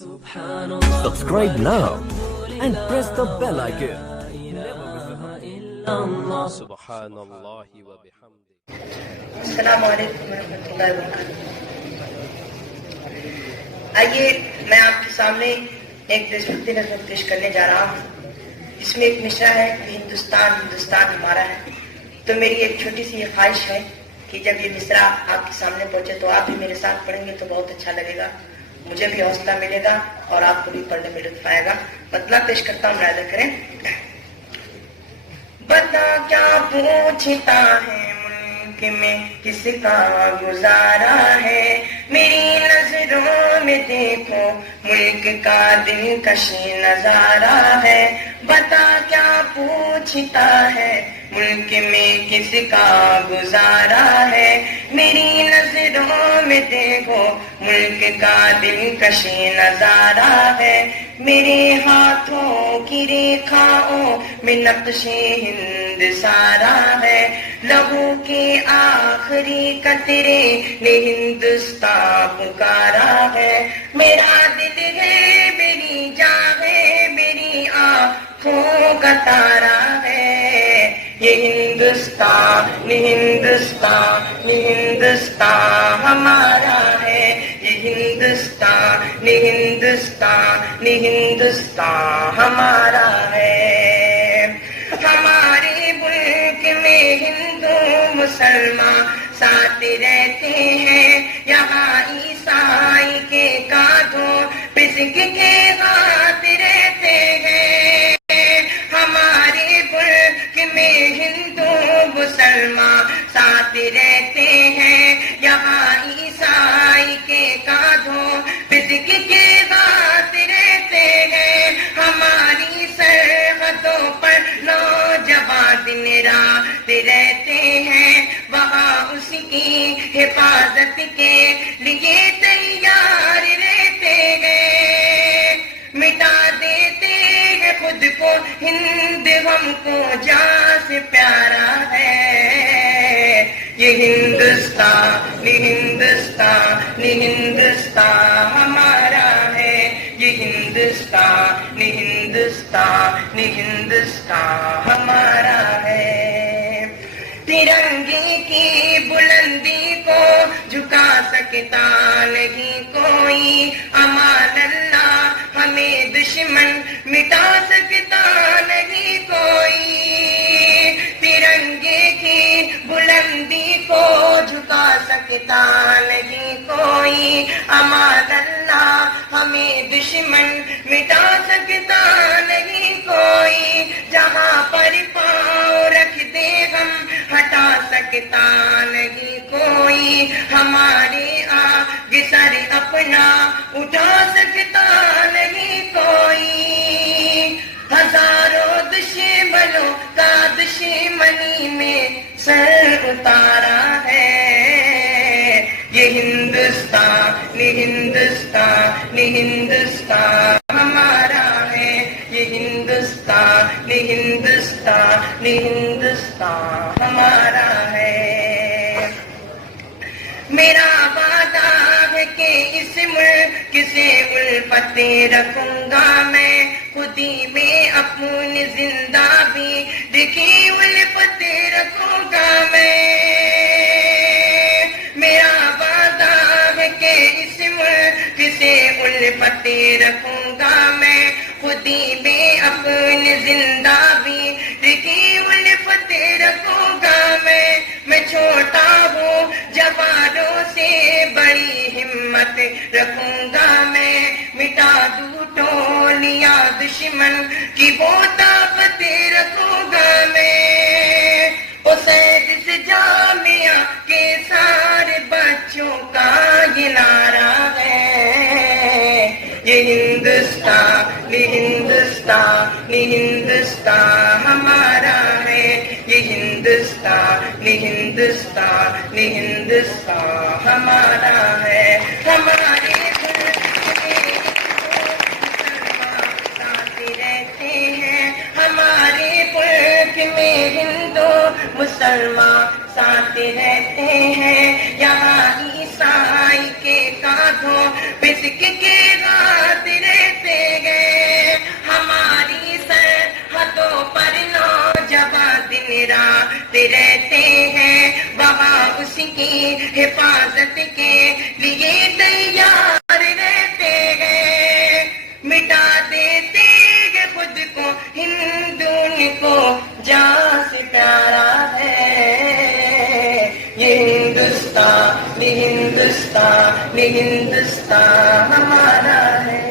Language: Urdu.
Subscribe now and press the bell icon. سبحان اللہ و بحمدہ. السلام علیکم ورحمۃ اللہ وبرکاتہ. آئیے میں آپ کے سامنے ایک دیشبھکتی نظم پیش کرنے جا رہا ہوں جس میں ایک مصرع ہے کہ ہندوستان ہندوستان ہمارا ہے. تو میری ایک چھوٹی سی یہ خواہش ہے کہ جب یہ مصرع آپ کے سامنے پہنچے تو آپ بھی میرے ساتھ پڑھیں گے تو بہت اچھا لگے گا, مجھے بھی حوصلہ ملے گا اور آپ کو بھی پڑھنے میں لطف آئے گا. مطلب پیش کرتا ہوں, ملاحظہ کریں. بتا کیا پوچھتا ہے ملک میں کس کا گزارا ہے, میری نظروں میں دیکھو ملک کا دلکش نظارہ ہے. بتا کیا پوچھتا ہے ملک میں کس کا گزارا ہے, میری نظروں میں دیکھو ملک کا دلکش نظارہ ہے. میرے ہاتھوں کی ریکھاؤں میں نقش ہند سارا ہے, لہو کے آخری قطرے نے ہندوستان پکارا ہے. میرا دل ہے میری جان ہے میری آنکھوں کا تارا ہے, یہ ہندوستان ہندوستان ہندوستان ہمارا ہے, یہ ہندوستان ہندوستان ہندوستان ہمارا ہے. ہمارے ملک میں ہندو مسلمان ساتھ رہتے ہیں, یہاں عیسائی کے کاندھوں پہ سکھ کے ہاتھ رہتے ہیں. ہمارے ملک میں ہندو مسلمان ساتھ رہتے ہیں, یہاں عیسائی کے کاندھوں پہ سکھ کے ہاتھ رہتے ہیں. ہماری سرحدوں پر نوجوان دن رات رہتے ہیں, وہاں اس کی حفاظت کے لیے تیار رہتے ہیں. مٹا دیتے ہیں خود کو ہند ہم کو جان سے پیارا ہے, یہ ہندوستان ہندوستان ہندوستان ہمارا ہے, یہ ہندوستان ہندوستان ہندوستان ہمارا ہے. ترنگے کی بلندی کو جھکا سکتا نہیں کوئی, امان اللہ ہمیں دشمن مٹا سکتا نہیں کوئی. ترنگے کی بلندی کو جھکا سکتا نہیں کوئی, امان اللہ ہمیں دشمن مٹا سکتا نہیں کوئی. جہاں پر پاؤں رکھ دے ہم ہٹا سکتا نہیں کوئی, ہمارے آگے سر اپنا اٹھا سکتا نہیں کوئی. ہزاروں دشمنوں کا دشمنی میں سر اتارا ہے, یہ ہندوستان ہندوستان ہندوستان ہمارا ہے, یہ ہندوستان ہندوستان ہندوستان ہمارا ہے. میرا وعدہ ہے کہ اس ملک سے الفت رکھوں گا میں, خودی میں اپنی زندہ بھی دیکھی الفت رکھوں گا میں. میرا وعدہ ہے کہ اس ملک سے الفت رکھوں گا میں, خودی میں اپنی زندہ بھی دیکھی الفت رکھوں گا میں. میں چھوٹا ہوں جوانوں سے بڑی ہمت رکھوں گا میں, مٹا دوں ٹولیاں دشمن کی وہ طاقت رکھوں گا میں. اسید سے جامعہ کے سارے بچوں کا یہ نعرہ ہے, یہ ہندوستان ہندوستان ہندوستان ہمارا ہے, یہ ہندوستان ہندوستان ہندوستان ہمارا ہے. ہمارے میں ہندو مسلمان ساتھ رہتے ہیں, یہاں عیسائی کے کاندھوں پہ سکھ کے ہاتھ رہتے ہیں وہاں اس کی حفاظت کے لیے تیار رہتے ہیں. مٹا دیتے ہیں خود کو ہندون کو جان سے پیارا ہے. یہ ہندوستان ہندوستان ہندوستان ہمارا ہے.